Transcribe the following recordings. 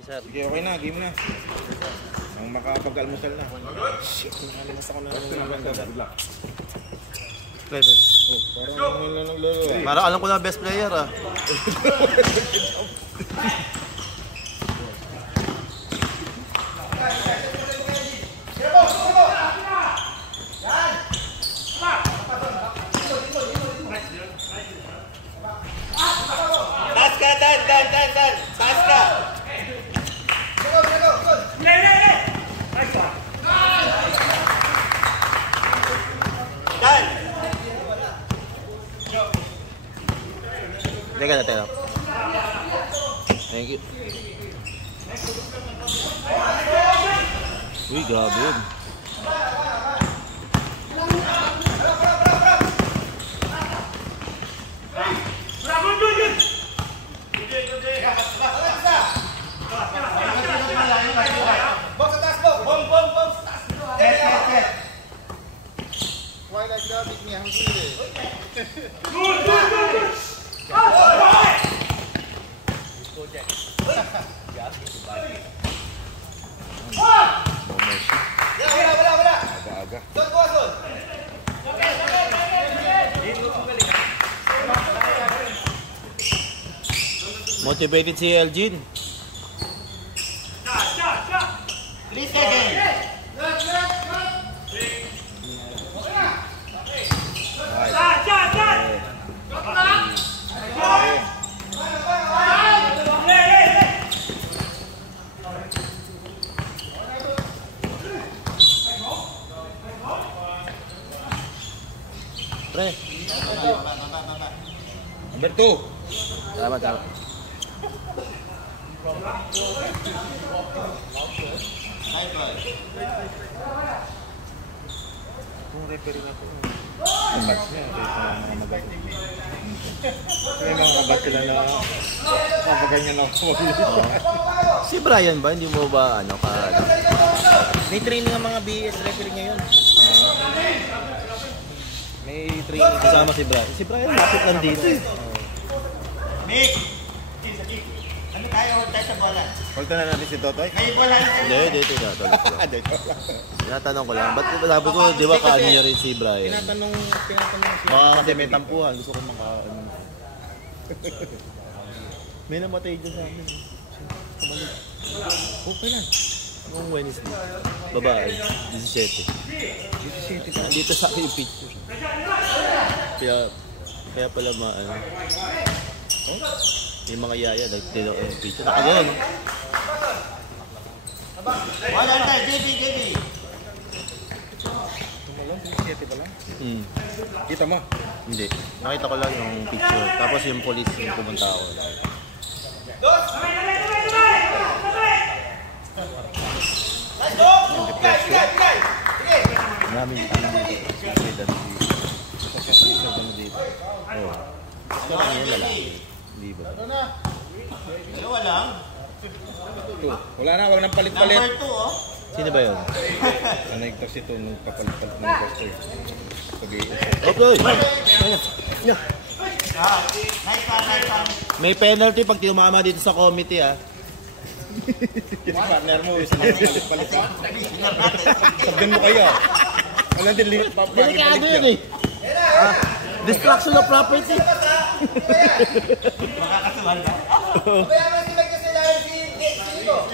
Okay, sir. Sige, okay na. Game na. Ang makapag-almusal na. Shit, nakalimas ako na maganda. Play, play. Oh, parang ngayon lang naglaro eh. Parang alam ko na best player ah. Taas ka, Dan! Taas ka! Dan! Teka. Thank you. Uy, grabe yun. Box atas, box! Bom! Why like that? Beat me, I'm doing Wala! Aga-aga. Son! Motivated si Elgin. 3 seconds! Pre. Number 2. Salamat. Kung referee na po, ang match niya, mga magat. May mga magat sila na kapaganyan ako. Si Brian ba? Hindi mo ba ano ka... May training ang mga BS referee ngayon. May training. Kasama si Brian. Si Brian lapit lang dito eh. Nick! Ano tayo sa bola? Pagta na natin si Totoy. May bola na tayo. Dito. Tinatanong ko lang. Ba't sabi ko, di ba kaano niya rin si Brian? Tinatanong siya. Baka kasi may tampuhan. Gusto ko makaano. May namatay dyan sa amin. Okay lang. Noong Wednesday. Babae. 17. 17 pa. Dito sa akin yung picture. Kaya pala maano. Yung mga yaya, nagtino yung picture. Nakagano'n. Wala tayo, JB! Tumalong, 17 pa lang. Kita mo? Hindi. Nakita ko lang yung picture. Tapos yung police yung pumunta ako. Maraming ano dito. Sige, dito. Oo. Gusto lang yun lalaki. Hindi ba? Dalawa lang. Wala na, wag nang palit-palit. Number 2, oh. Sino ba yun? Nagtas ito nung papalit-palit ng roster. Okay! Nice one. May penalty pag tinumama dito sa committee ah. Yung partner mo, isa na palit-palit ka. Sabdan mo kayo. Walang Delikado yun eh. Destruction of property. Makakasuhan ka? Kaya naman si Mike kasi dahil si Nico.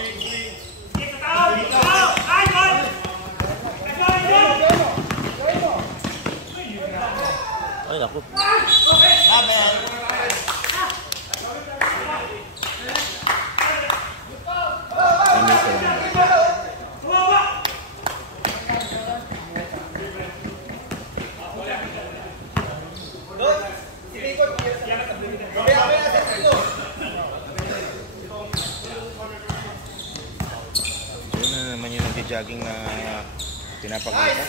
Ay naku. Yun na naman yung nag-jogging na pinapakita.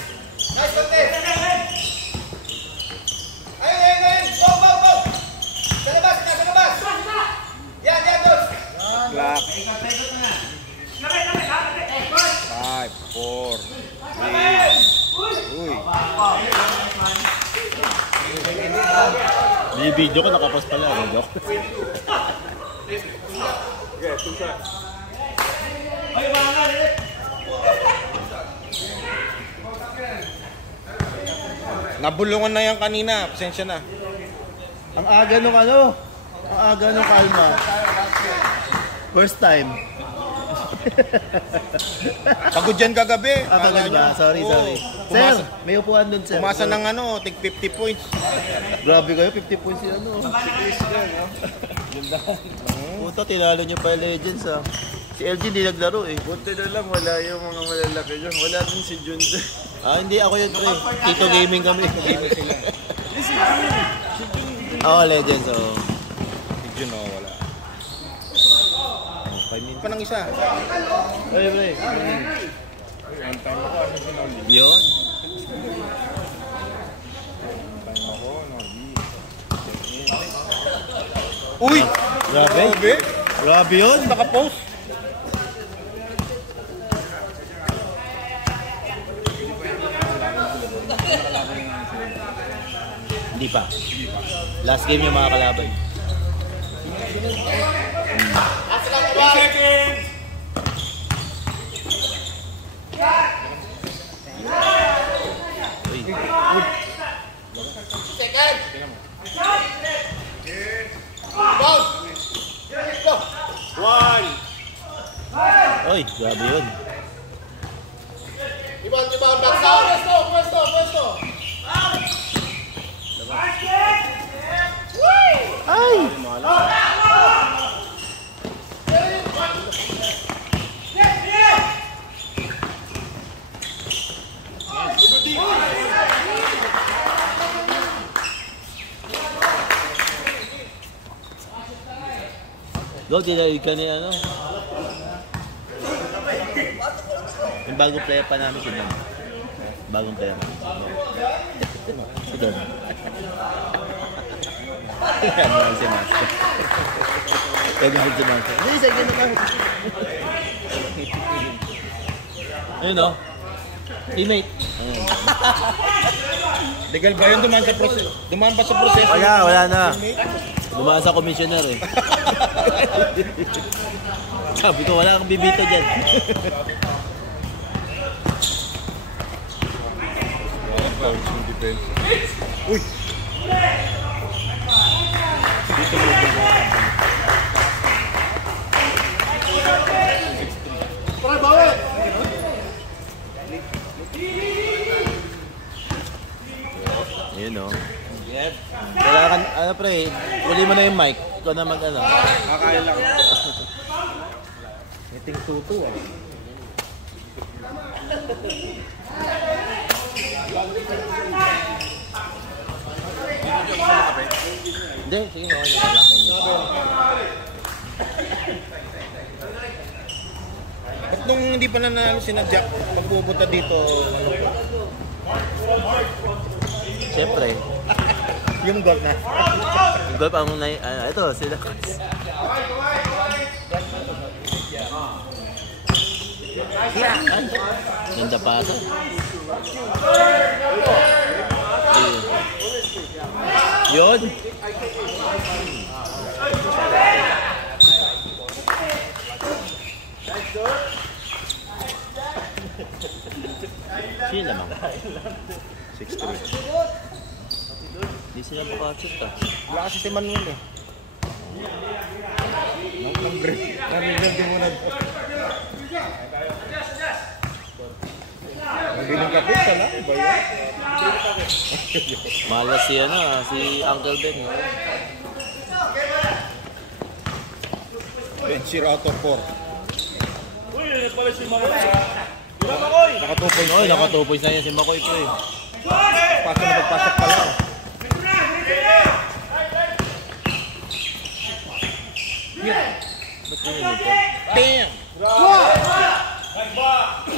Nice contest! Ayun! Go! Sa labas! Yan, Dos! Clock. 5, 4, 3. Uy. Yung video ko nakapas pala. Joke. Nabulungan na yan kanina. Pasensya na. Ang aga nung ano? Ang aga nung kalma. First time. Pagod yan kagabi. Pagod ba? Sorry. Sir, may upuan dun, sir. Pumasa ng ano, tig 50 points. Grabe kayo, 50 points yung ano. Puta, tinalo nyo pa yung Legends, ah. Si LG hindi naglaro, eh. Buti na lang, wala yung mga malalaki dyan. Wala din si Jun dun. Ah, hindi ako yun, pre. Tito Gaming kami. Oo, Legends, oo. Yun o, wala. 5 minutes pa ng isa. Pre, pre. One time ako, ano si Noli? Yun. Time ako, Noli. Uy! Grabe. Grabe yun. Naka-post. Hindi pa. Last game yung mga kalaban. Oy, grabe yun. Ibang, pwesto. Ay! Go, dinayod ka ni ano? Yung bagong player pa namin si Don. Bagong player. Si Don. Ano si Master? Kaya si Master. Hindi, sa ganun ka. Ayun o. Teammate. Legal ba yun? Dumaan ba sa proseso? Wala na. Dumaan sa commissioner eh. Sabi ko, wala kang bibito dyan. Uy! Dito mo ba? Tara, bawi! Yun o. Yep. Kailangan, ano pre, uli mo na yung mic. Ikaw na mag ano. Kakain lang. Meeting tuto ah. Hindi, sige, okay na lang. Ba't nung hindi pa nanalo si Jack, pagpupunta dito, ano pa? Siyempre. Yung goal na. Yung golf ang ito, sila. Ganda pa ito. Yun. Sila naman. 6-3. Hindi sila makachit ah. Wala kasi si Manuel eh. Nang-break mo na. Nagbilang kapit ka lang, ba yun? Malas si ano si Uncle Ben. Bench out of 4. Naka 2 points Oy, na naka yan. 2 points na yan si Makoy pre. Pasok na pagpasok pa lang. Ba't tiniro ito? Damn!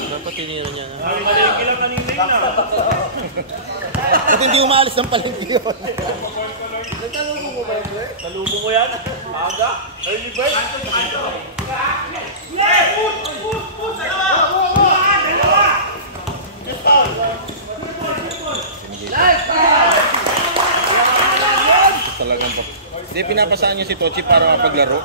Dapat tiniro niya na. Ba't hindi umalis ng palengke yun? Talubo ko yan. Aga. Early bird. Talagang pa. Hindi, pinapasaan niyo si Tochi para mapaglaro.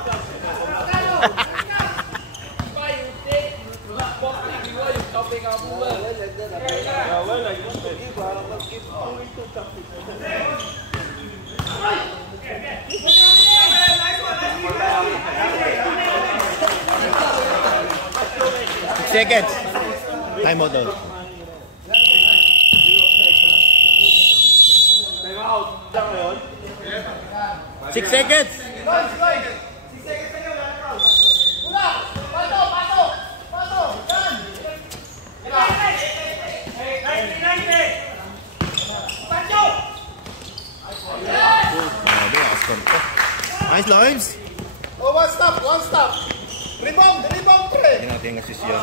Seconds. Time out daw. 6 seconds. Nice lives. Oh, one stop. Rebound, pre. Hindi natin yung assist yun.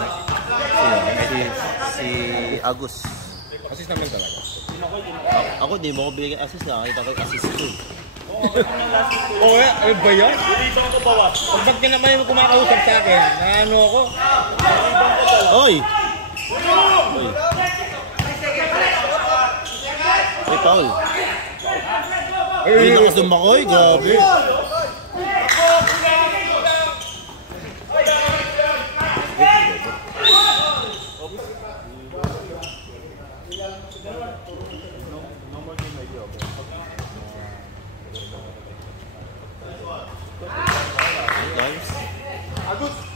Si Agus. Assist naman talaga. Ako di mo ko bigyan assist na. Nakita ko yung assist ko. Oo, ano ba yan? Pag ba't ka naman yung kumakausap sa akin, ano ako? Oy! Oy! Ay, Paul. Hindi nakasumba ko eh. Grabe.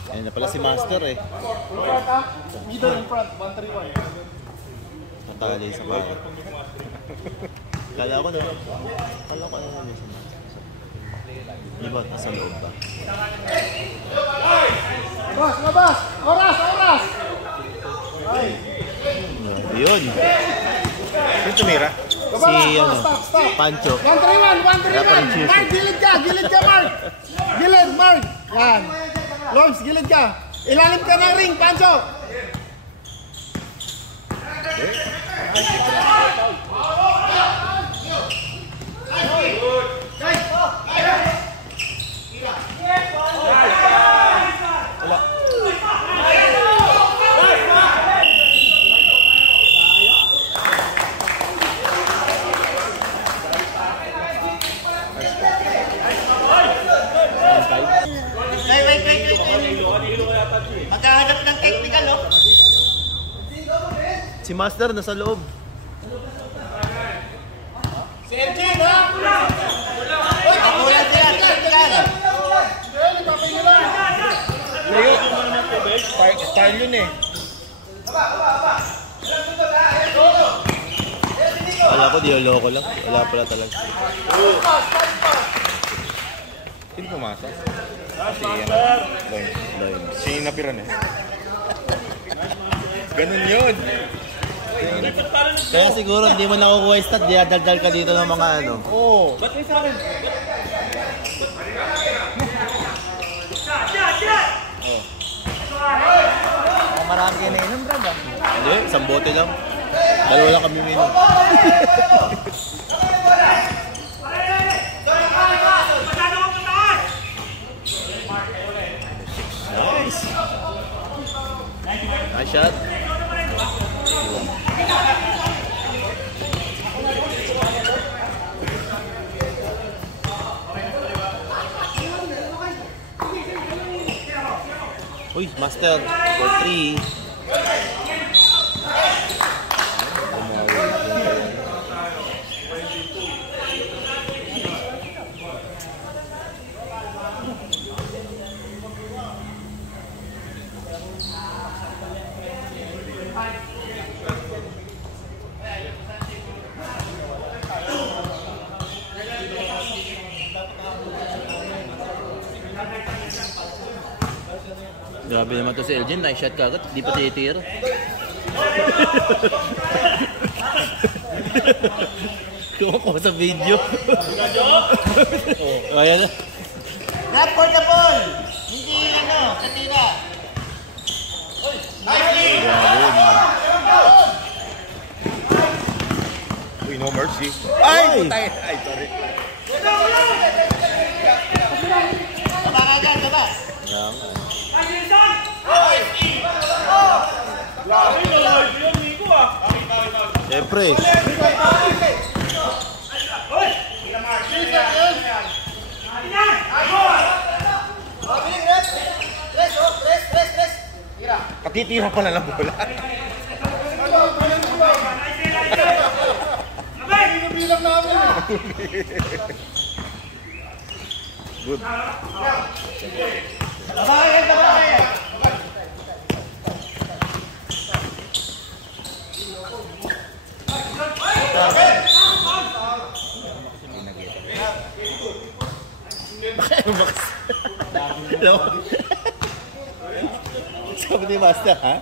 Ayan na pala si Master eh. Middle in front, 1-3-1. Natali sa bakit. Kala ko na. Kala ko ano namin sa Master. Di ba? Nasa loob ba? Labas! Oras! Yun. Sino tumira? Si ano? Stop. Pancho. 1-3-1. Mark, gilid ka, Mark. Gilid, Mark. Yan. Loms, gilid ka. Ilalim ka ng ring, Pancho. Wait. Magkahanap ng technical, oh. Si Master nasa loob. Si LG, ha? Ulan sila, technical. Style yun eh. Wala ko, dioloko lang. Wala pala talaga. Sino pumasok? Si Loyne. Si Napiran eh. Ganun yun. Kaya siguro hindi mo nakukuha yung stat, diadaldal ka dito ng mga ano. Oo. Ba't may sa akin? Marami ka na inom, Brad. Hindi, isang bote lang. Dalawa lang kami minom. Nice. Nice shot. Uy, Master, for 3. Grabe naman to si Elgin, nice shot ka agad, di pa titira. Kuha sa video. Oh, ayan na. Not for the ball! Hindi katira. Uy, no mercy. Ay! Putay! Ay, sorry. Baba. Ayan. Siyempre. Katitira pala ng bola. bilang namin. Good. Tabay! Hello? Sabi ni Master, ha?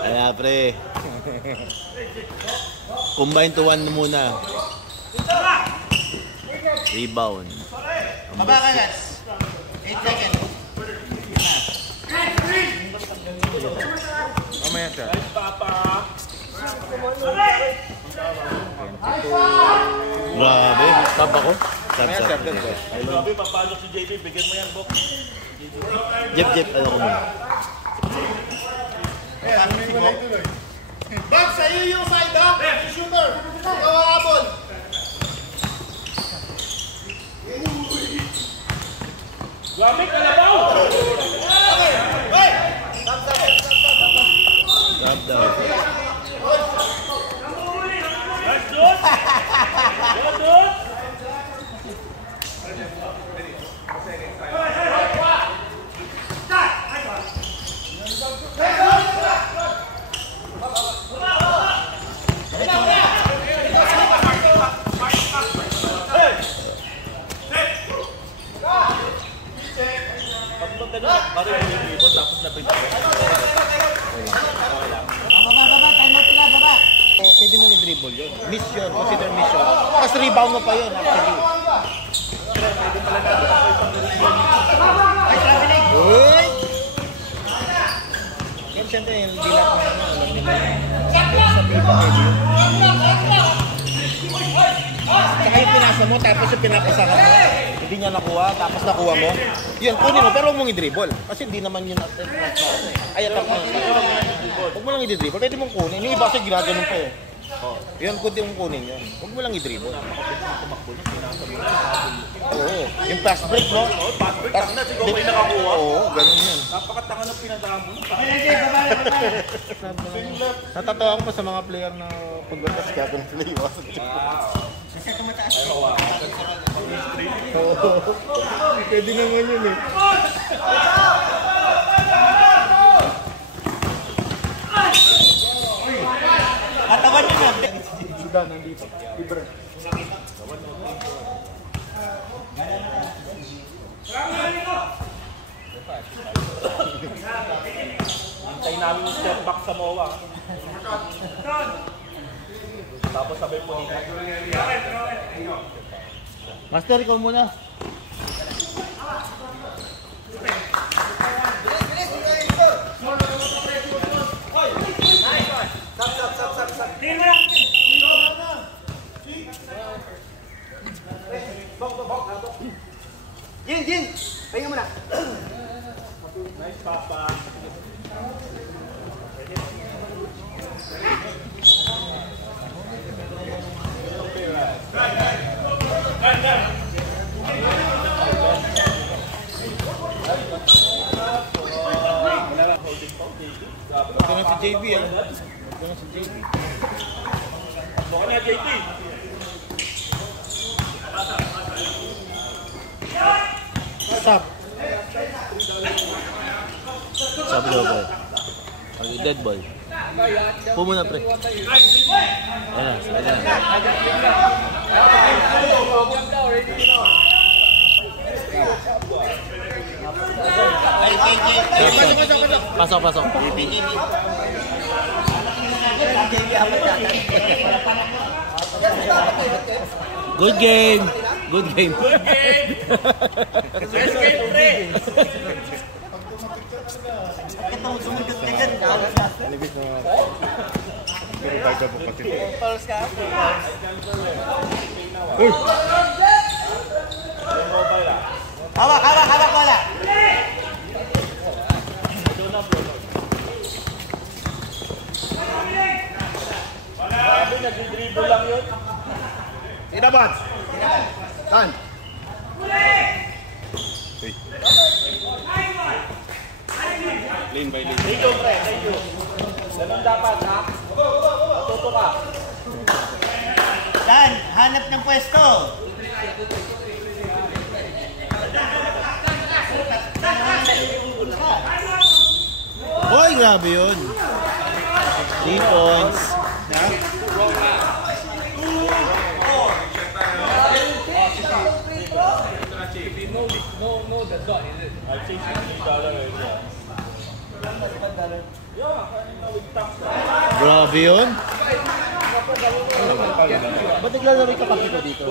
Kaya pre. Combine to one muna. Rebound. Baba ka guys. 8 seconds. Mamaya siya. Grabe. Stop ako. Stop. Grabe, papalo si JP. Bigyan mo yan, Bok. Jep, ano ko muna. Bob, sa iyo yung side ha? Shooter. Ikaw ang habol. Grabe, kalabaw! Wait! Stop daw. Pwede mong i-dribble yun. Miss yun. Consider miss yun. Tapos rebound mo pa yun, actually. Uy! Yan, siyempre, yung dilat mo naman. Alam nila. Sa pipa, pwede yun. Saka yung pinasa mo, tapos yung pinapasa ka mo. Hindi niya nakuha, tapos nakuha mo. Yun, kunin mo, pero huwag mong i-dribble. Kasi hindi naman yun at ay, atak mo. Huwag mo lang i-dribble. Pwede mong kunin. Yung iba kasi ginaganon pa eh. Yun, kundi mong kunin yun. Huwag mo lang i-dribble. Oo. Yung pass break, no? Oo, pass break. Di may nakakuha. Oo, ganun yun. Napakatanga ng pinadaan mo. Natatawa ko pa sa mga player na pagbatas ka kung sila iwasan. Kasi tumataas. Oo. Pwede naman yun eh. Katawan nyo na. Sudan, nandito. Libre. Hintay namin yung step back sa MOA. Tapos sabay po nito. Master, ikaw muna. Jin! Pahinga mo na. Nice papa. Huwag ka na si JB, ah. Huwag ka na si JB. Huwag ka na JP. Stop. Sabi daw ba? Pag dead ball. Po muna, pre. Ayan na. Pasok. Good game. Best game, pre. Itong sumikot ka dyan. Alibis na mga. Pero baga po pati. Pulse ka. Hawak, wala. Sabi, nag-dribble lang yun. Inabad. Tan. Lane by lane. Thank you, pre. Thank you. Ganun dapat, ha? Matuto ka. Dan, hanap ng pwesto. Hoy, grabe yun. 3 points. No, the dot, is it? I think $60 Grabe yun. Ba't naglalaro ka kapito dito?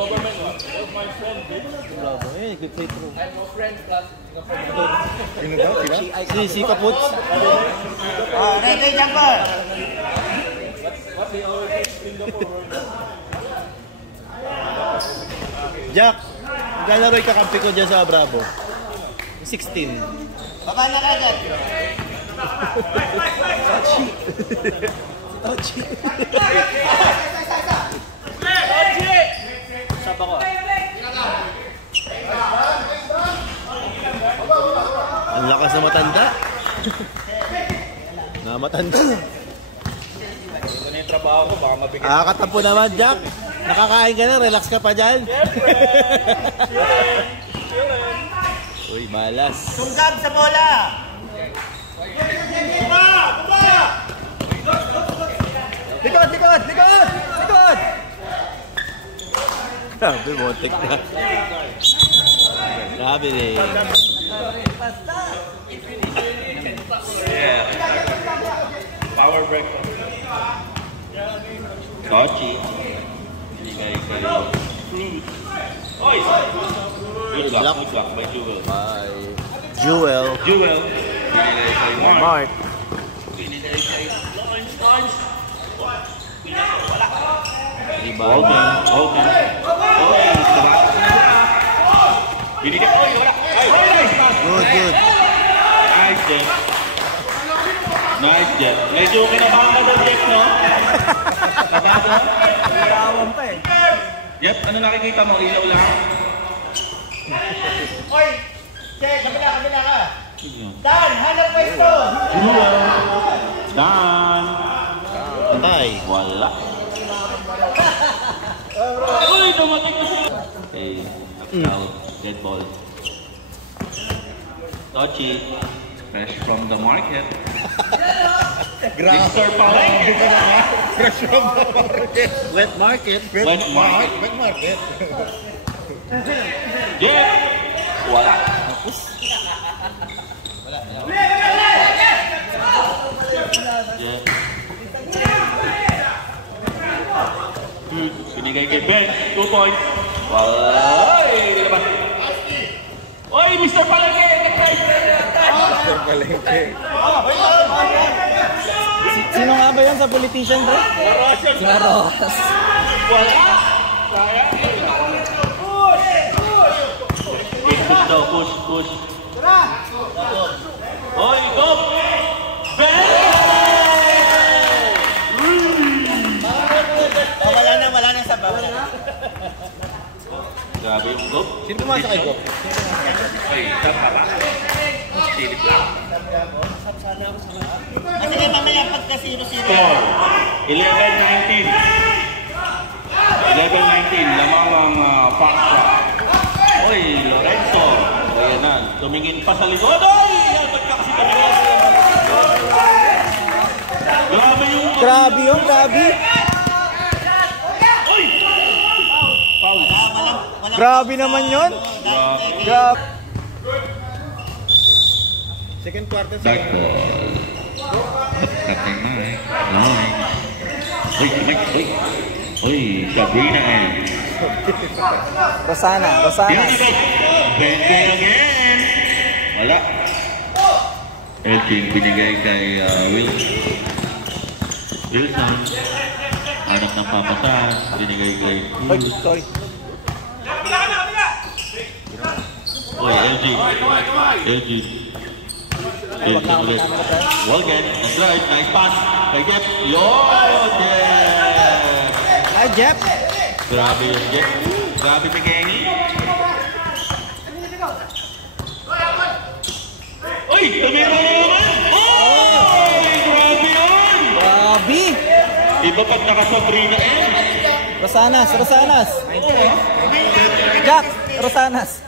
Grabe, nag-play through. Si Kaputs. Ready, jumper. Jack, naglalaro ka kampi ko dyan sa Bravo. 16. Baba na kagad. Touchy. Sapa ko. Ang lakas na matanda. Matanda. Ito na yung trabaho ko, baka mabigat. Katampo naman, Jack. Nakakain ka na, relax ka pa dyan. Uy, malas. Tunggab sa bola. Likod! Grabe, montek na. Grabe rin. Yeah. Power break. Kochi. Binigay kay Cruz. Oy! Good block by Jewel. By Jewel. Jewel. Binigay kay Mark. Mark. Binigay kay Lawrence. Rebound. Holden. Oy, tumakas na siya. Binigay. Oy, wala. Ay, nice pass. Good. Nice, Jeff. Nice, Jeff. Medyo kinabahan ka doon, Jeff, no? Kawan pa eh. Jeff, ano nakikita mo? Ilaw lang? Oy! Che, kabila ka. Dan, hanap pwesto. Dan! Patay. Wala. Uy, dumating na siya. Okay, now, dead ball. Tochi, fresh from the market. Mr. Palengke. Fresh from the market. Wet market. Wet market. Wet market. Jeff! Wala. Jeff. Binigay kay Ben. 2 points. Wala. Hindi naman. Oy, Mr. Palengke! Mr. Palengke. Sino nga ba yan sa politician, bro? Si Maros. Wala. Push daw, push. Oy, go! Ben! Wala na sa baba. Grabe yung go. Sino pumasok kay Gop? Ay, tama ba? Silip lang. Sige, mamaya pagka 0-0. Score. 11-19. 11-19. Lamang ang Fox Rock. Oy, Lorenzo. Ayan na. Tumingin pa sa likod. Oy! Ba't ka kasi tumingin? Grabe yung... Grabe. Oy! Foul. Grabe naman yun. Grabe. Second quarter. Back ball. Captain Mike. Oy, Sabrina and... Rosana. Bente again. Wala. Elgin binigay kay Wilson. Hanap ng papasan. Binigay kay Cruz. Sorry. Oy, LG ulit. Walken, that's right. Nice pass. Kay Jeff. Yun! Jeff! Hi, Jeff. Grabe yun, Jeff. Grabe si Kenny. Uy! Tumira na naman! Iba pag nakasabrina eh. Rosanas, Rosanas. Jack, Rosanas.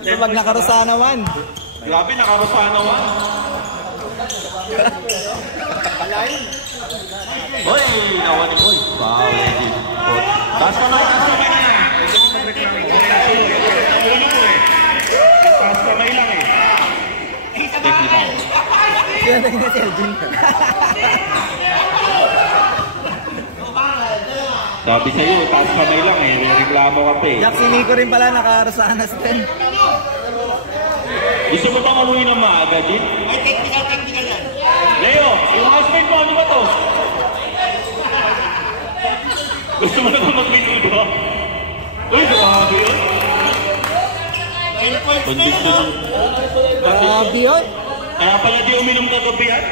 Ito pag naka-Rosana 1. Grabe, nakarosana 1. Hoy, nawa ni Boy. Wow, ready. Taas kamay na yan. Taas kamay lang eh. Technical. Yan na si Elgin. Sabi sa'yo, taas kamay lang eh. May reklamo ka pa eh. Jack, si Nico rin pala naka-Rosanas din. Gusto mo ba mamuhi ng maaga, Jin? Ay, technical yan. Leo, yung husband mo, ano ba to? Gusto mo na ba mag-minudo? Uy, grabe yun. Kondisyon. Grabe yun. Kaya pala di uminom kagabi yan?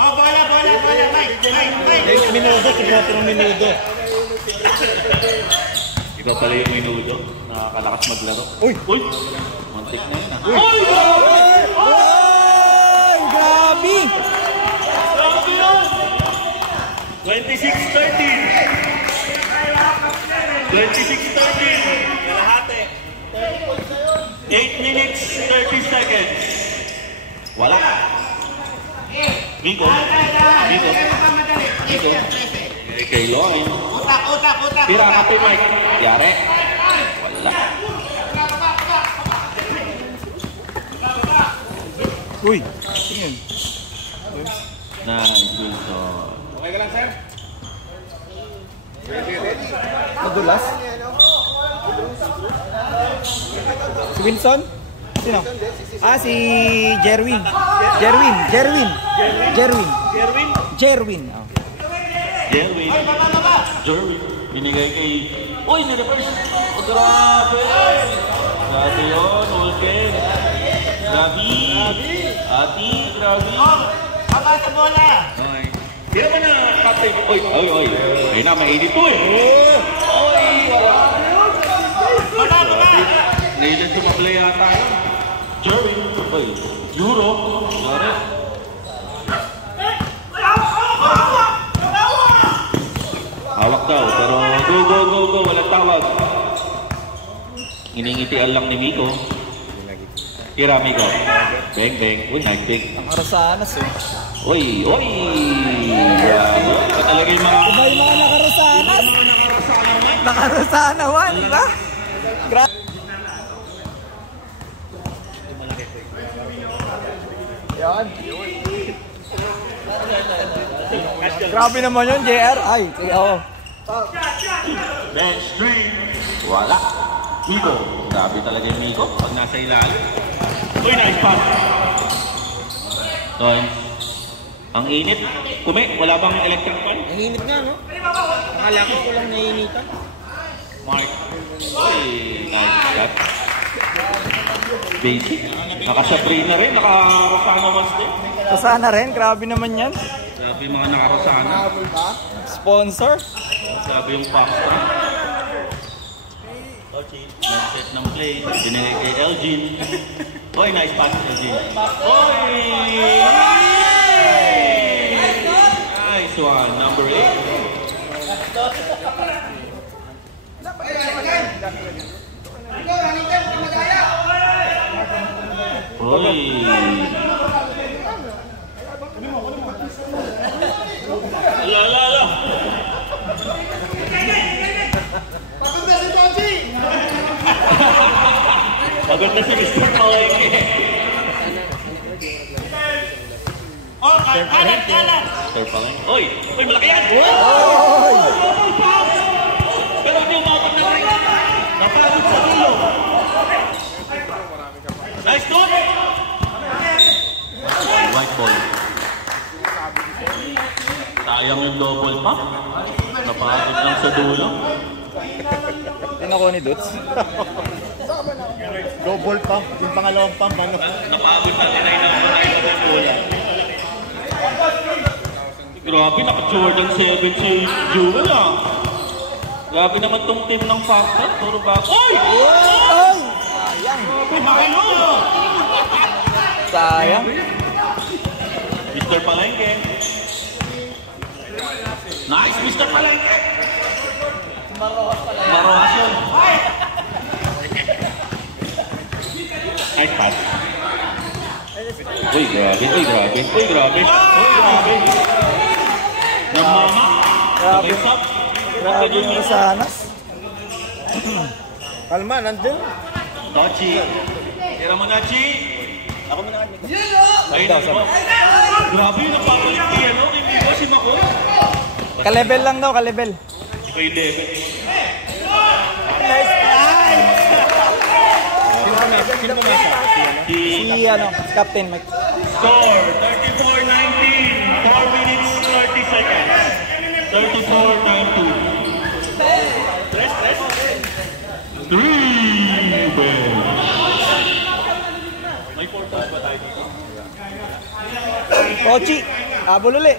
Oh, bola, Mike. Minudo, siguro ng minudo. Ikaw pala yung minudo. Nakakalakas maglaro. Uy! Uy! Mantik na yun ah. Ay, grabe! Grabe yun! 26-13. 8 minutes, 30 seconds. Wala. Miko. Kay Lloyd. Utak. Tira ka kay Mike. Yare. Wala. Uy, tingin. Nice, Wilson. Madulas. Si Wilson? Sino? Ah, si Jerwin. Jerwin. Oh. Jerwin. Binigay kay... Uy, ni-reverse. Oh, grabe. Grabe yun, Ulken. Grabe. Ati, grabe. Baba sa bola. Okay. Tira mo na, Captain. Uy. Ayun na, may 82 eh. Uy, wala. Baba. Nailan sumablay yata. Jerwin. Uy, Euro. Yari. Hawak daw, pero go. Walang tawag. Iningitian lang ni Miko. Tira, Miko. Bang. Uy, nice bang. Naka-Rosanas eh. Uy! Ito talaga yung mga... Iba yung mga naka-Rosanas. Naka-Rosana 1, di ba? Grabe. Yan. Grabe naman yun, JR. Ay, sige ako. Bench 3. Wala. Miko. Grabe talaga yung Miko pag nasa ilalim. Uy, nice pass. Nice. Ang init. Kume, wala bang electric fan? Ang init nga, no? Akala ko lang naiinitan. Mark. Uy, nice shot. Basic. Naka-Sabrina rin. Naka-Rosana once din. Rosana rin, grabe naman yan. Grabe yung mga naka-Rosana. Sponsor. Grabe yung Foxtra. Nag-set ng play. Binigay kay Elgin. Uy, nice pass, Elgin. Uy! Nice one. Number 8. Uy! La. Pagod na si Mr. Palengke. Oh, kanan. Mr. Palengke. Uy, malaki yan! Oy! Pero hindi umabot na rin. Napagod sa dulo. Nice throw! White ball. Sayang yung double pa. Napagod lang sa dulo. Ano ko ni Dudes? Double pump. Yung pangalawang pump, ano? Napagod na rin na yung bola. Grabe, naka-Jordan 7 si Jewel ah. Grabe naman tong team ng Factor. Puro bago. Oy! Ay! Sayang. Mr. Palengke. Nice, Mr. Palengke. Marohas yun. Nice pass. Uy, grabe. Namama. Grabe. Stop. Grabe yung Rosanas. Kalma, nandun. Tochi. Tira mo na, Chi. Ako muna kami. Ayun na mo. Grabe yung napapalik ni ano, kay Migo, si Makoy. Ka-level lang daw, ka-level. Kay Level. Nice try! Sino pumasa? Si ano, Captain Mike. Score, 34-19. 4 minutes, 30 seconds. 34-92. Rest. 3 May 4 toss ba tayo dito? Tochi, habol uli.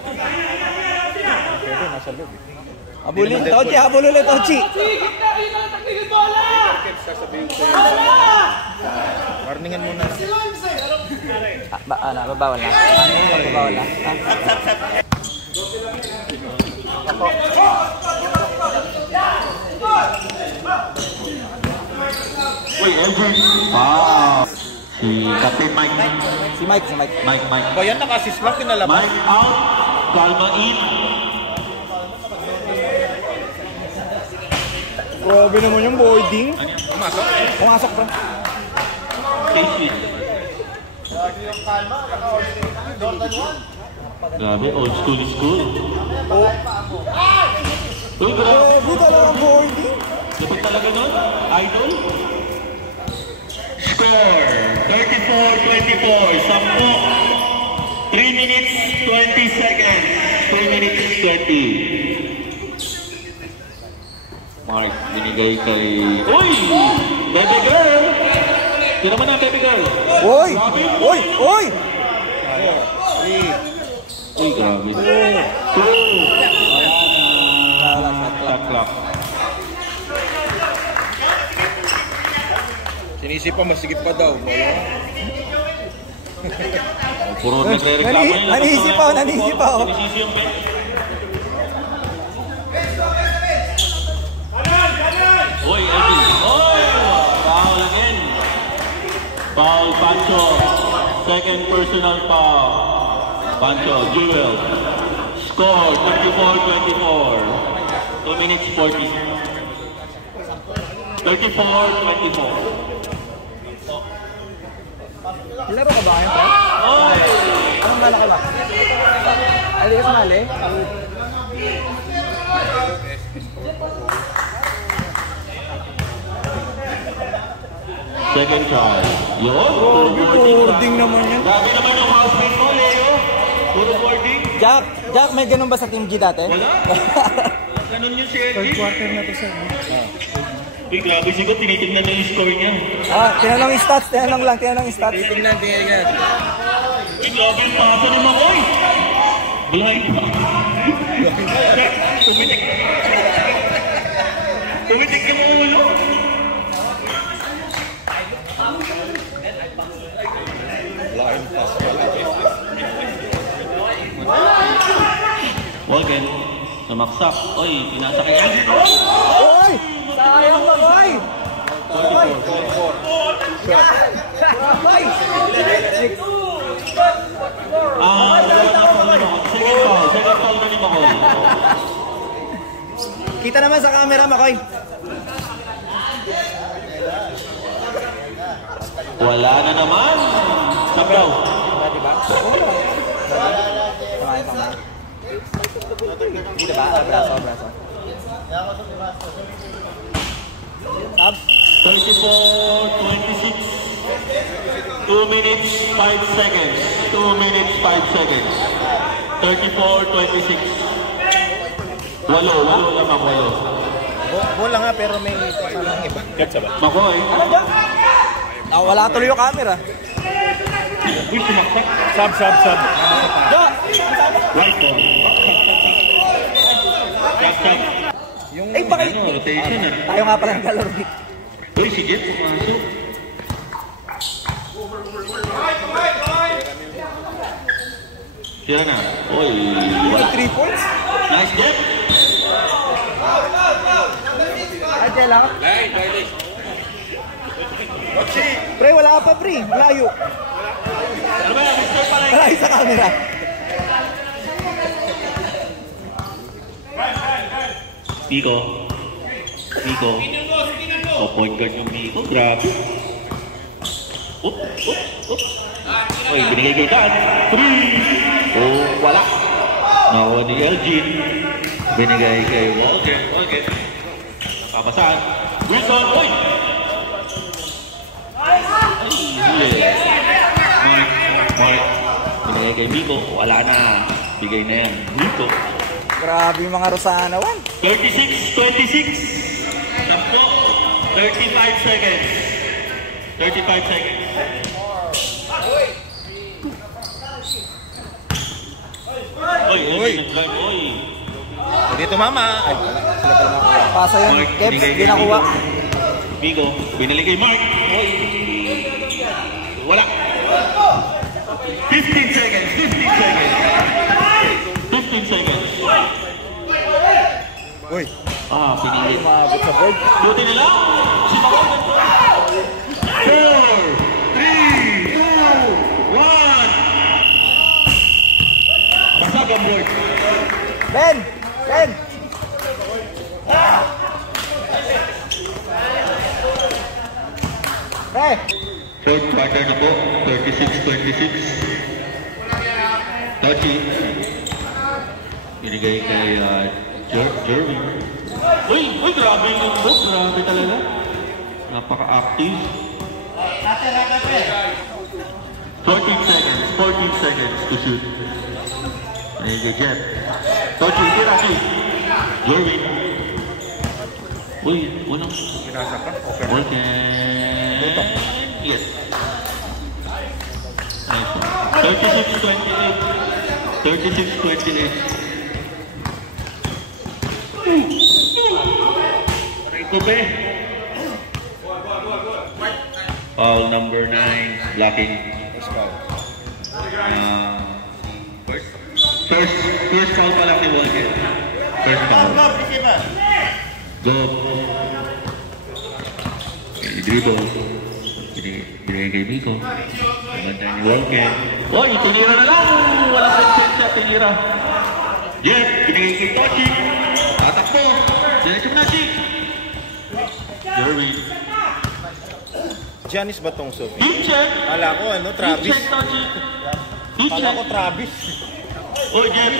Habulin, Tochi, habol uli, Tochi. Warningan muna. Babawal na. Babawal na. Wait, Edwin. Wow. Si Captain Mike. Si Mike. Mike. Ba yan naka-assist lang, pinalabas. Mike out. Kalma in. Grabe naman yung boarding. Pumasok. Pumasok, bro. Casey. Grabe, old school. Uy, grabe. Grabe talaga boarding. Dapat talaga nun? Idol? Score, 34-24. 3 minutes, 20 seconds. 3 minutes, 20. Mark, binigay kay... Uy! Baby girl! Tira mo na, baby girl! Uy! Uy, grabe. 2! Shot clock. Sinisip pa, masigit pa daw. Puro nagre-reklamo yun. Nanisip pa. Nanisisi yung bench. Uy, Eddie. Uy! Foul again. Foul, Pancho. Second personal foul. Pancho, Jewel. Score, 34-24. 2 minutes 40. 34-24. Laro ka ba kayo, pre? Oy! Anong lala ka ba? Hindi ka sumali? Second try. Yun. Boarding naman yan. Grabe naman yung housemate mo, Leo. Puro boarding. Jack, may ganun ba sa Team G dati? Wala. Ganun yung si Eddie. Quarter na to, sir. Uy, grabe siguro. Tinitignan na yung score niya. Tinanong yung stats. Tingnan. Uy, grabe yung pasa ni Makoy. Blind pa. Tumitik. Tumitik yung ulo. Walken, sumaksak. Uy, pinasa kay Eddie. Uy! Sayang lang, uy! Second foul na ni Makoy. Kita naman sa camera, Makoy. Wala na naman. Sabaw. Dito ba? Braso. Tab. 34-26. 2 minutes 5 seconds. 2 minutes 5 seconds. 34-26. Walo lang ako. Bola nga, pero may kasalang iba. Makoy. Wala tuloy yung camera. Uy, sumaksak. Sub. Right ball. Shot. Bakit? Rotation na. Tayo nga pala ng kalorbi. Uy, si Jeff, pumasok. Tira na. Uy. 3 points? Nice, Jeff. kailangan. Pre, wala pa, pre. Layo. Ano ba yan? Mr. Palay. Layo sa camera. Miko. Oh, point guard yung Miko. Grabe. Oop. Oy, binigay kay Dan. 3. Oh, wala. Nakuha ni Elgin. Binigay kay Walker. Kapasaan. Wilson. Oy! Mark. Binigay kay Miko. Wala na. Bigay na yan. Miko. Grabe yung mga Rosanawan. 36-26. 35 seconds. 35 seconds. Oy. Hindi tumama. Ay, Pasa yun. Mark, Keps, binigay di kay nakuha. Miko, binili kay Mark. Oy. Wala. 15 seconds. 15 seconds. Uy. Pinili. Umabot sa board. Buti nila. Si Mawagan po. 4, 3, 2, 1. Basag ang board. Ben! Pre! Fourth quarter na po. 36-26. Touchy. Binigay kay Jeremy. Uy, grabe yung book. Grabe talaga. Napaka-active. 14 seconds to shoot. Binigay kay Jeff. Touchy, tira si Jeremy. Uy, unang. Pinasa pa. Okay. Okay. Yes. Nice one. 36-28. Rico Be. Foul number 9. Blocking. First foul pa lang ni Walker. First foul. Go. Dribble. Binigay kay Miko. Nagantay ni Walker. Oy, tinira na lang! Walang set siya, tinira. Jeff, binigay kay Tochi. Tatakbo. Diretso na, Chick. Jeremy. Giannis ba tong suit? Deep check. Kala ko Travis. Deep check, Tochi. Deep Kala check. ko Travis. Oy, Jeff.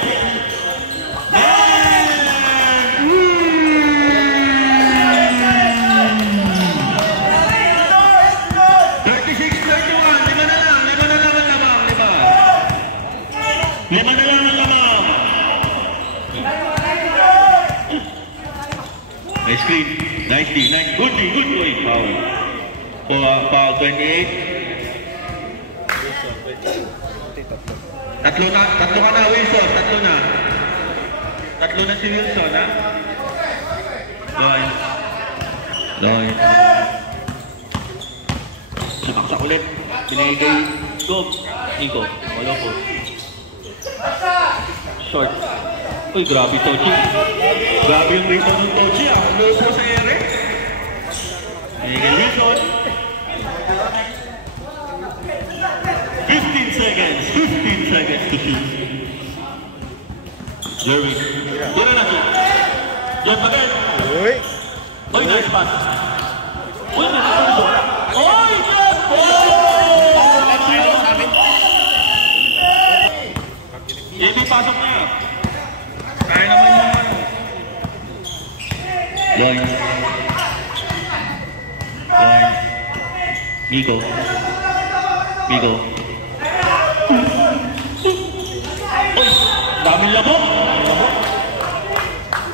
5 na lang ang lamang. Nice screen. Nice D. Nice. Good D. Good D. Foul. Foul 28. Tatlo ka na, Wilson. Tatlo na si Wilson, ha? Doy. Sinaksak ulit. Pinay kay Gob. Nico. Wala po. Short. Uy, grabe Tochi. Grabe yung rebound ng Tochi, ah. Ano po sa ere? Pinay Wilson. 15 seconds to shoot. Jeremy. Tira na siya. Jeff again. Uy. Uy, nice pass. Uy, nice pass. Uy, Jeff! JB, pasok na. Kaya naman naman. Lawrence. Miko. Uy, daming labok.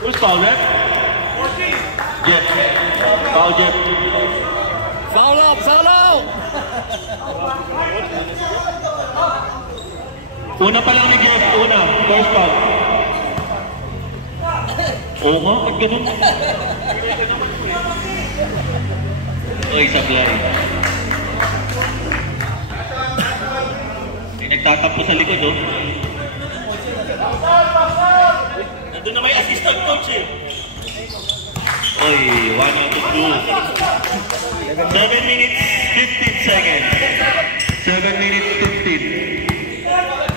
Who's foul, Jeff? Jeff. Foul, Jeff. Foul up! Una pa lang ni Jeff. First foul. Oo nga, at ganun. Uy, sablay. May nagtatampo sa likod, oh. Nandun na may assistant coach, eh. Oy, 1 out of 2. 7 minutes, 15 seconds. 7 minutes, 15.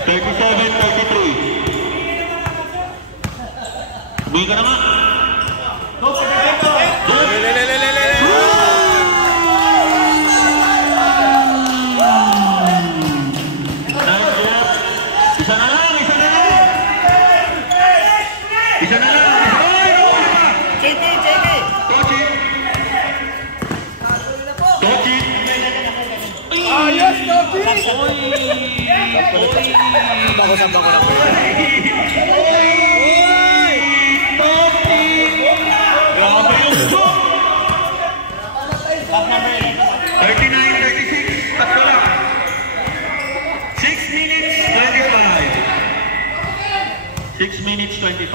37-33. Buhay ka na nga. Isa na lang. JP. Tochi. Ayos, Tochi. Samba ko na po. Grabe yung shoot! 39-36, tatlo lang. 6 minutes 25. 6 minutes 25.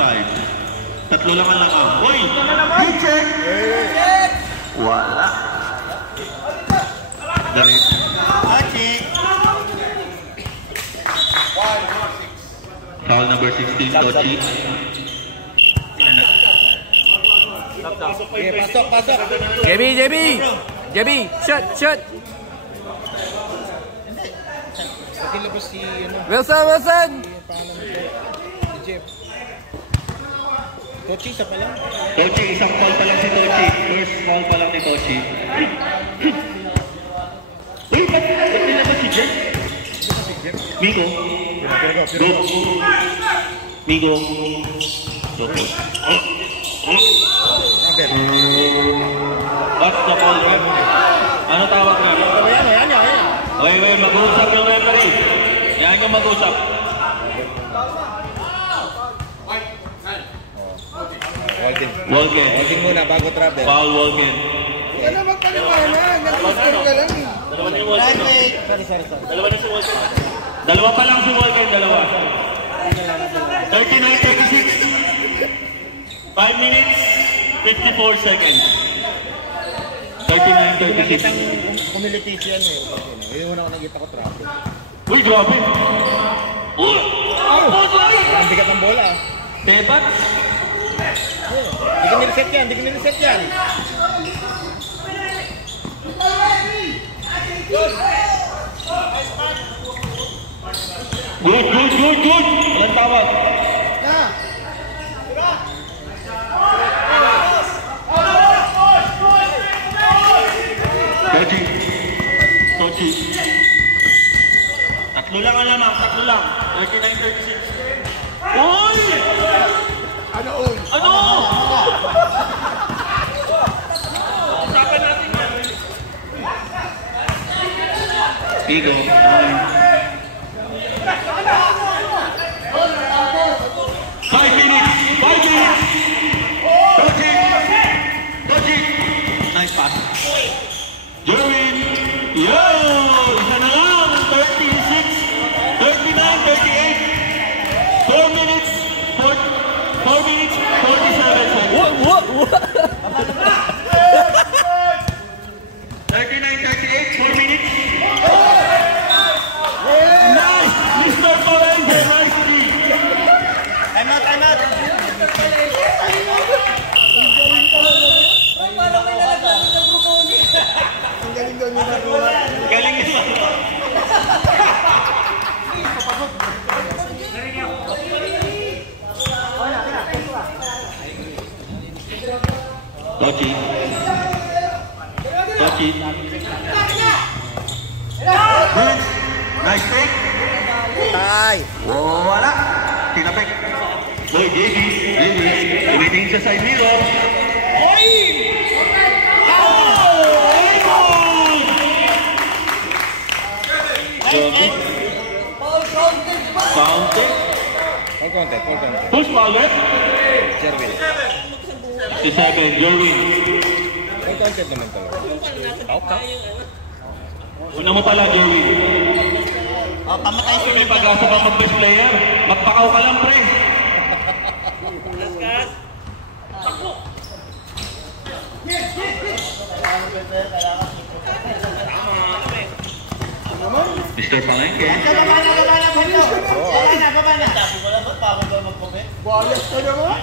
Tatlo lang ang lakang. Uy! You check! Wala. Ganit. Foul number 16, Tochi. Okay, pasok. JB, shoot. Pagkilabas si, Wilson. si Jeff. Tochi, isa pa lang. Tochi, isang foul pa lang si Tochi. First foul pa lang ni Tochi. Uy, ba't nilabas si Jeff? Migo. Go. Migo. Go. What's the call, ref? Ano tawag na? Ayan. Wait, mag-uusap yung referee. Yan yung mag-uusap. Walken. Holding muna bago travel. Foul Walken. Ano magpaliwanag? Nag-score ka lang eh. Dalawa na yung Walken. Sorry. Dalawa na si Walken. Dalawa pa lang si Walken, dalawa. 39-36. 5 minutes, 54 seconds. 39-36. Kitang kumilitis yan eh. Yung una ko nakita ko traffic. Uy, grabe. Uy! Ang bigat ng bola. Tebat? Di ka niliset yan. Good. Walang tawag. Tochi. Tatlo lang ang lamang. 39-36. Uy! Ano? Usapan natin yan. Pigo. 5 minutes. Tochi. Nice pass. Jerwin. Yo! Isa na lang. 39-38. 4 minutes 47 seconds. What? 39-38, 4 minutes. Nice! Mr. Palenge, nice three. Time out. Ang galing daw niya nagawa. Galing nila. Tochi. Nice take. Tay. Wala. Tinapik. Boy, JB. Tumitingin sa side mirror. Counted. All content. Push foul, ref. Jervin. 67, Jerwin. All content naman talaga. Una mo pala, Jerwin. Pamatay Ay, may pag-asa pa mag-best player. Magpakaw ka lang, pre. Mr. Palenge. Bayas ka naman.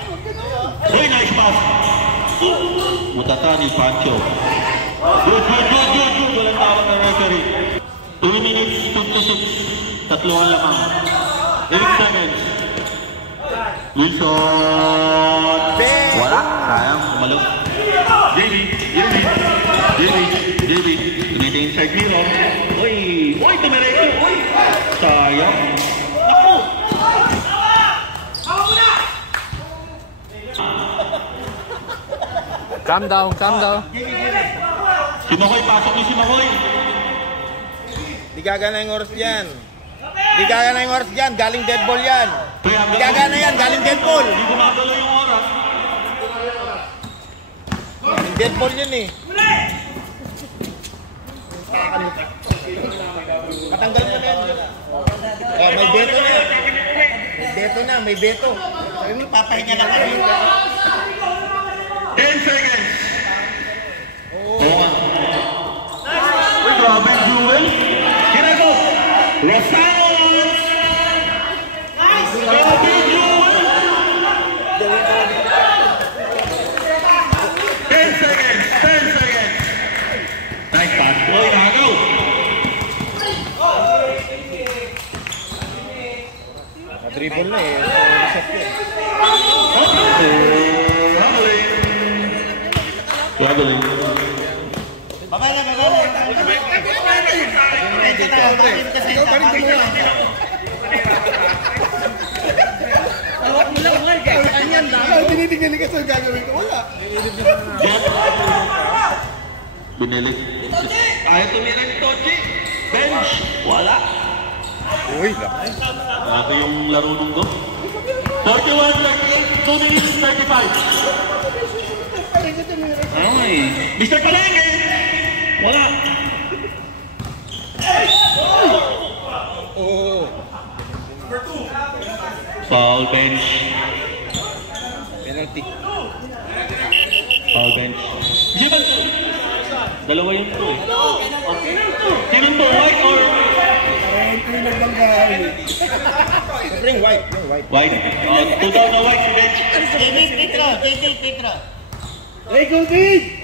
Uy, nice pass. Mutatani, Pancho. Good. Walang tawag na referee. 2 minutes, 56. Tatluhan lamang. 8 seconds. Wilson. Wala. Sayang. Umalog. JB. Tumita inside mirror. Uy, tumiretso. Uy. Sayang. Naku. Calm down. Si Makoy, pasok ni si Makoy. Di gagana yung oras dyan. Galing dead ball yan. Di gagana yan, galing dead ball. Hindi gumagalo yung oras. Galing dead ball yun eh. Matanggal mo na yan. Oh, may beto na. May beto. Sabi mo, papahinga ka kami. 10 seconds. Grabe, Jewel. Here I go. Rosales. Grabe, Jewel. 10 seconds. Nice pass. Boy, go. Na-dribble na eh. Traveling. Tinitingnan ka sa gagawin ko. Wala. Binilig. Ayaw tumira ni Tochi. Bench. Wala. Uy, Ito yung laro ng go. 41, 2 minutes, 35. Ay, Mr. Palengke! Wala. Foul bench. penalty. Foul bench. Siya to? Dalawa yung to eh. Sinong to? White or? Siyempre yung white. White. Two daw na white si bench. Petro. Hey, Goldie!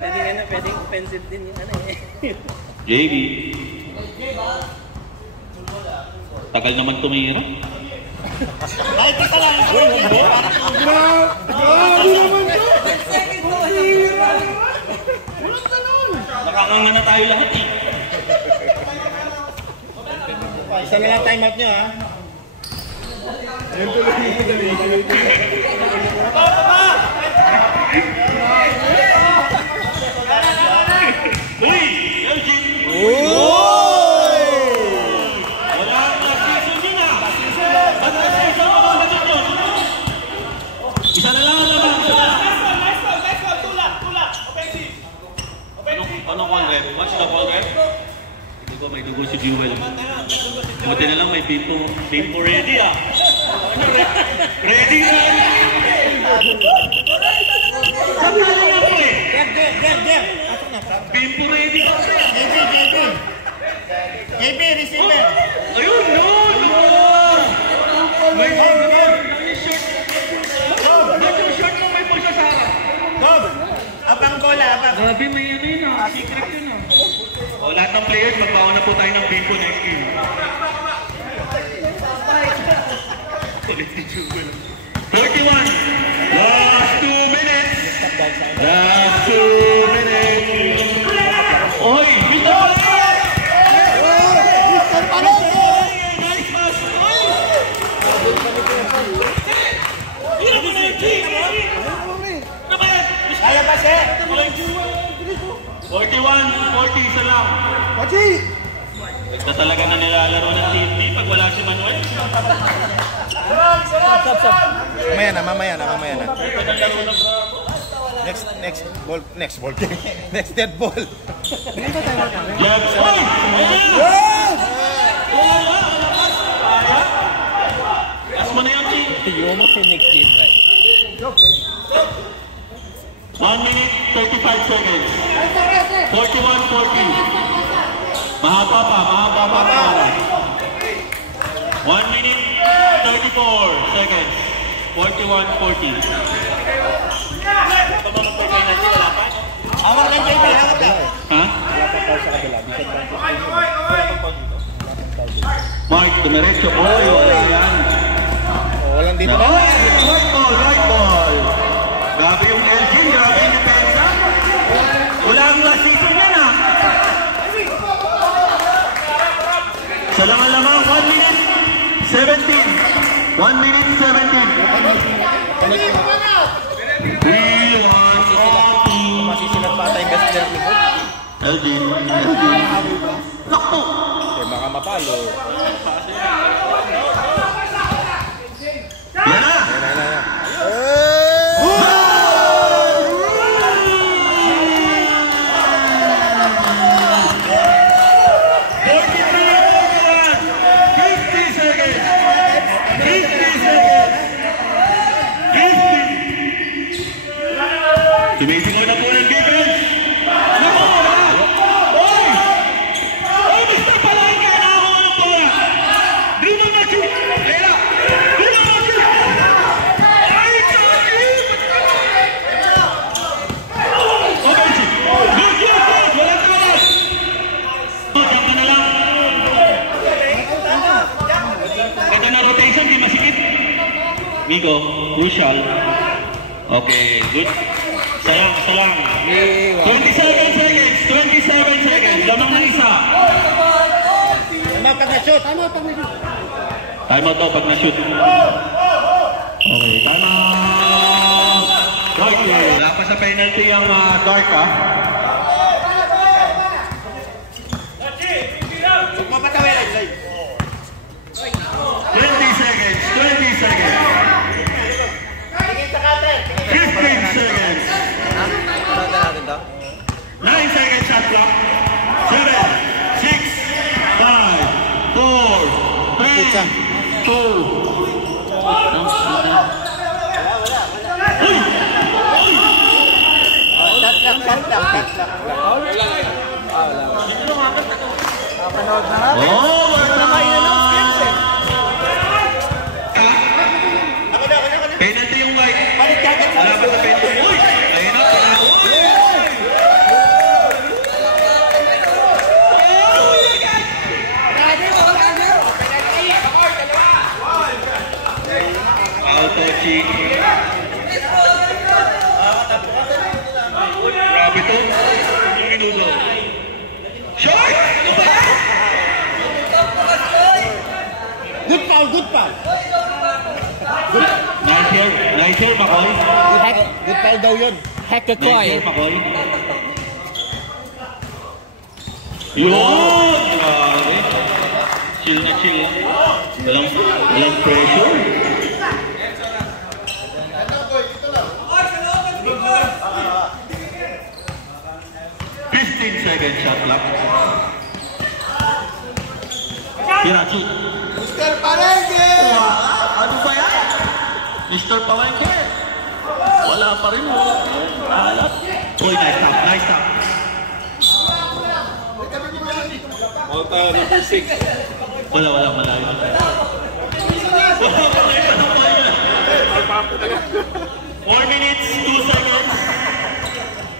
Pwedeng offensive din yung ano eh. JB. Tagal naman tumira. Grabe naman to! Nakakanga na tayo lahat eh. Isa na lang time out nyo ha. Uy! Eugene! Wala last season yun ah! Last season pa ba natin yun? Isa na lang naman! Anong call rep? What's the call rep? Hindi ko may dugo si Jewel. Buti na lang may bimpo ready ah! Ready na! Sabi na lang ako eh! Bimpo ready ka siya! JB, receiver. Ayun! No! May short! Ba't yung short mo may pulsa sa harap? Abang bola, abang. Grabe, may ano yun ah. Secret yun ah. O, lahat ng players, magbawa na po tayo ng bimpo next game. Ulit si Jubel. 41! Last 2 minutes! Last 2 minutes! Oy! Mr. Palengke! Mr. Palengke! Nice pass! Kaya pa siya. 41, 40, isa lang. Pachi! Ito talaga na nilalaro ng team B pag wala si Manuel. Mamaya na. Next ball game. Next dead ball. Jets! Oy! Last mo na yan, Chi. You almost say next game, right? 1 minute, 35 seconds. 41-40. Mahaba pa. 1 minute, 34 seconds. 41-40. 41-40. Hawak lang, JP. Hawak lang. Ha? Wala pa foul sa kabila. Mark, dumiretso. Oy, wala yan. Walang dito. Right ball. Grabe yung Elgin, grabe yung depensa. Wala ang last season yan, ha? Sa lamang 1 minute 17. 1 minute 17. Masisilat pa tayong best player ni Coach. Elgin. Naku! Eh, baka mapalo. Yan na! Sumisigaw na po ng defense. Naku! Oy! Oy, Mr. Palangka! Nakakuha ng bola! Dribble na shoot! Ayan na! Dribble na shoot! Ay, Joji! Okay, Chief. Good! Walang tawas! Diyan ka na lang. Ganda na rotation, di masikip. Miko, crucial. Okay, good. Sayang. 27 seconds. Lamang na isa. Tama pag na-shoot. Time out daw pag na-shoot. Okay, time out. Dark. Wala pa sa penalty ang Dark, ha? Mapatawin lang, Zay. 20 seconds. 15 seconds. 9 seconds shot clock. 7, 6, 5, 4, 3, 2. Penalty yung white. Wala ba sa penalty? Uy! Ayun na. Touching. Grabe to. Yung minuto. Shot! Ano ba? Good foul. Nice here, Makoy. Good foul daw yun. Nice here, Makoy. Yun! Grabe. Chill na chill. Walang pressure. 15 seconds shot clock. Kirachi. Mr. Palengke! Ano ba yan? Mr. Palengke. Wala pa rin. Alat. Uy, nice stop. Wala. 4 minutes, 2 seconds.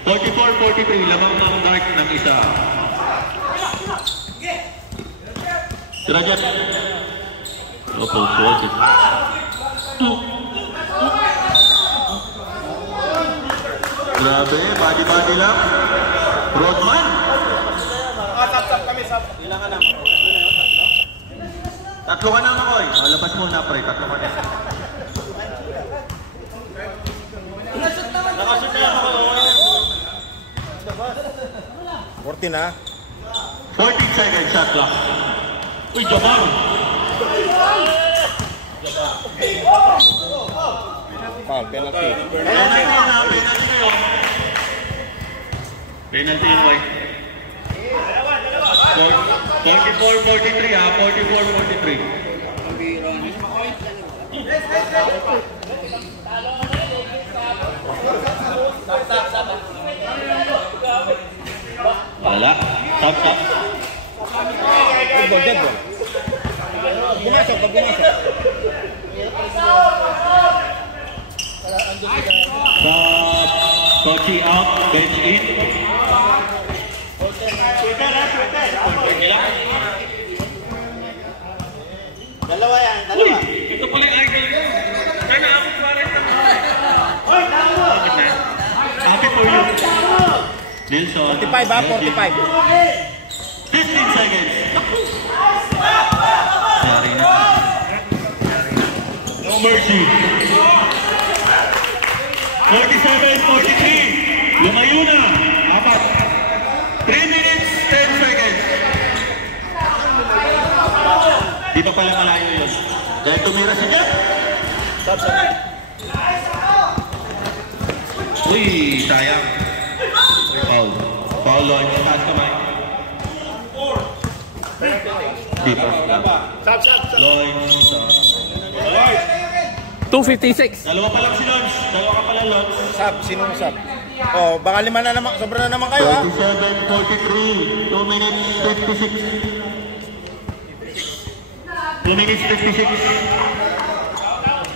44-43, lamang ng Dark ng isa. Si Rajat. Opo, suwag. Grabe, body lang. Rodman. Tap kami sa ilangan na. Tatlo ka na, Makoy. Labas muna, pre. Tatlo ka na. Nakashoot na yan ako. 14 na. 14 seconds shot clock. Uy, Jabbar. Foul, penalty. Penalty yun, boy. 44-43 ha, 44-43. Wala. Stop. Dead ball. Pumasok. Kochi out, bench in. Dalawa yan, Uy! dalawa. Ito pala yung idol ko. Sana ako pares na. Happy for you. Nelson. 45 ha, 45. 15 seconds. Yari na. No mercy. 47, 43. Lumayo na. Apat. 3 minutes, 10 seconds. Di pa pala malayo yun. Dahil tumira si Jeff. Uy, sayang. Foul. Foul launch. Taas kamay. Di pa. Launch. 256. Dalawa pa lang si Launch. Dalawa ka pala Launch. Sab, sinong sab? Oh, baka 5 na naman, sobra na naman kayo ha. 47, 43, 2 minutes 56. 2 minutes 56.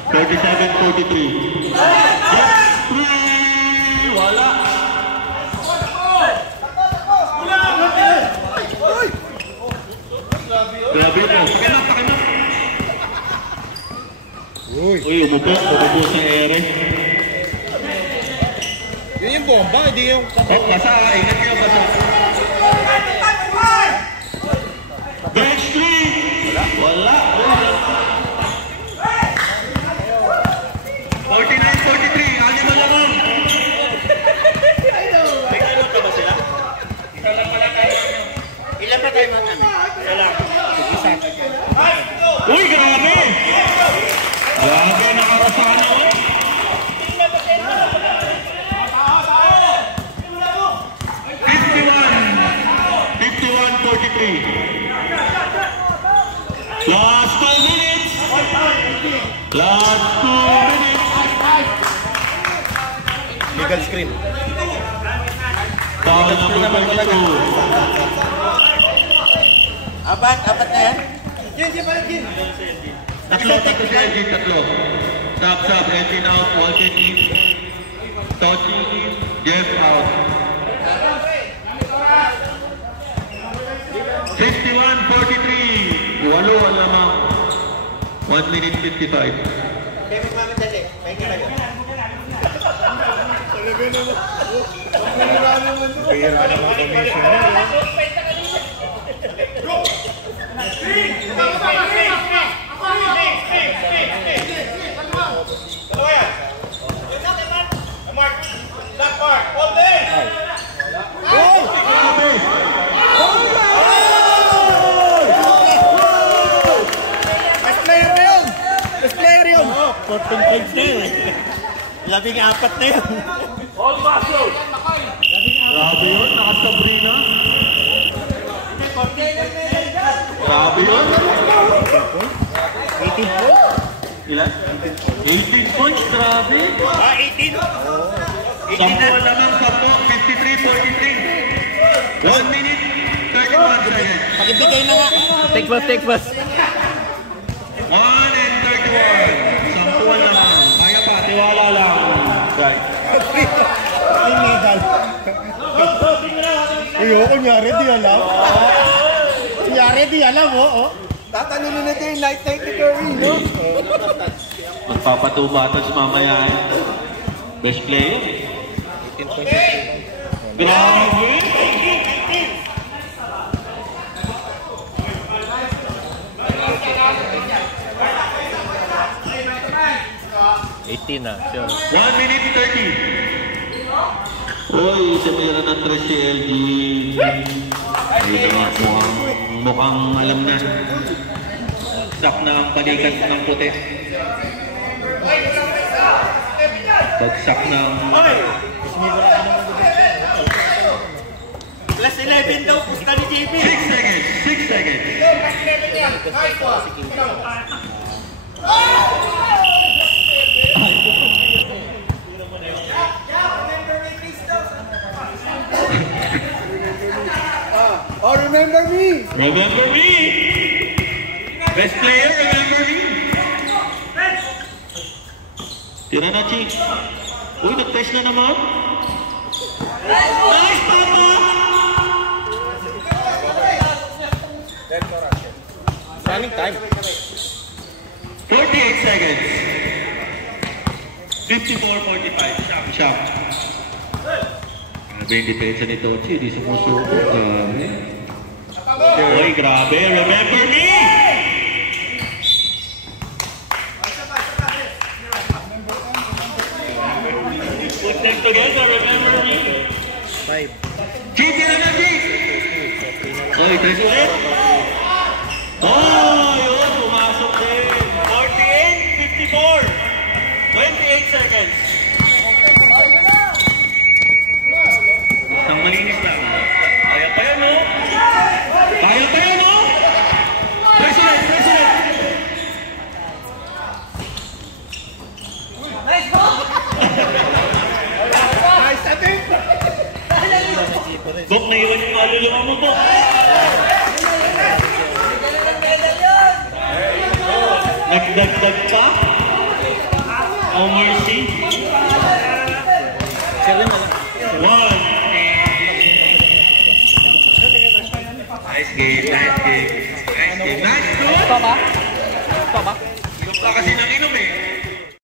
37, 43. Yes, 3! Wala. Grabe ito. Pakinak. Uy, umupo sa ere. Yun yung bomba, hindi yung... Basa, ingat kayo, basa. Bench 3! Wala. 49-43, ano ba lamang? May kailan ka ba sila? Ilan ba tayo mga kami? Isa lang. Isa. Uy, grabe! Grabe, nakarasahan ako. 51-43. Last 2 minutes. Last 2 minutes. Legal screen. Foul number 22. Apat na yan? Tatlo si LG, tatlo. Sub, LG out, Walker in. Tochi in, Jeff out. 51-43. Walo lamang. 1 minute 55. Kevin, mami dali. May kalaga. Pira naman commissioner. Labing apat na yun. Grabe yun, naka-Sabrina. Grabe yun. 18 points? Ilan? 18 points, grabe. 18? Sampo naman, 53-43. 1 minute, 31 seconds. Pakibigay na nga. Take bus. 1 and 31. Sampo naman. Kaya pa, tiwala lang. Right. Yung medal. Kunyari di alam. Kunyari di alam, oh. Tatanungin na din yung night ni Curry, no? Magpapatubatas mamaya eh. Best player. 18 Grabe. Na, sure. 1 minute 30. Uy, tumira na 3 si LG. Ito mukhang alam na. Sak na ang balikat ng puti. Bagsak ng... Plus 11 daw, pusta ni JP. 6 seconds. 6 seconds. Oh, remember me! Remember me! Best player, remember me! Tira na, Chick. Uy, nag-test na naman. Nice, Papa! Running time. 48 seconds. 54-45. Shot. Grabe yung depensa ni Tochi. Di sumusuko. Uy, grabe. Remember me! Put them together. Remember me? 5. Chick, yun na, Chick! Uy, test ulit. Oh, yun. Pumasok din. 48-54. 28 seconds. Ang malinis lang. Kaya pa yan, no? Kaya pa yan, no? Press ulit, press ulit. Nice, ating! Bok, naiwan yung malulungan mo, Bok. Nagdagdag pa? Oh, mercy. One. Nice game, nice game. Nice game. Nice, good.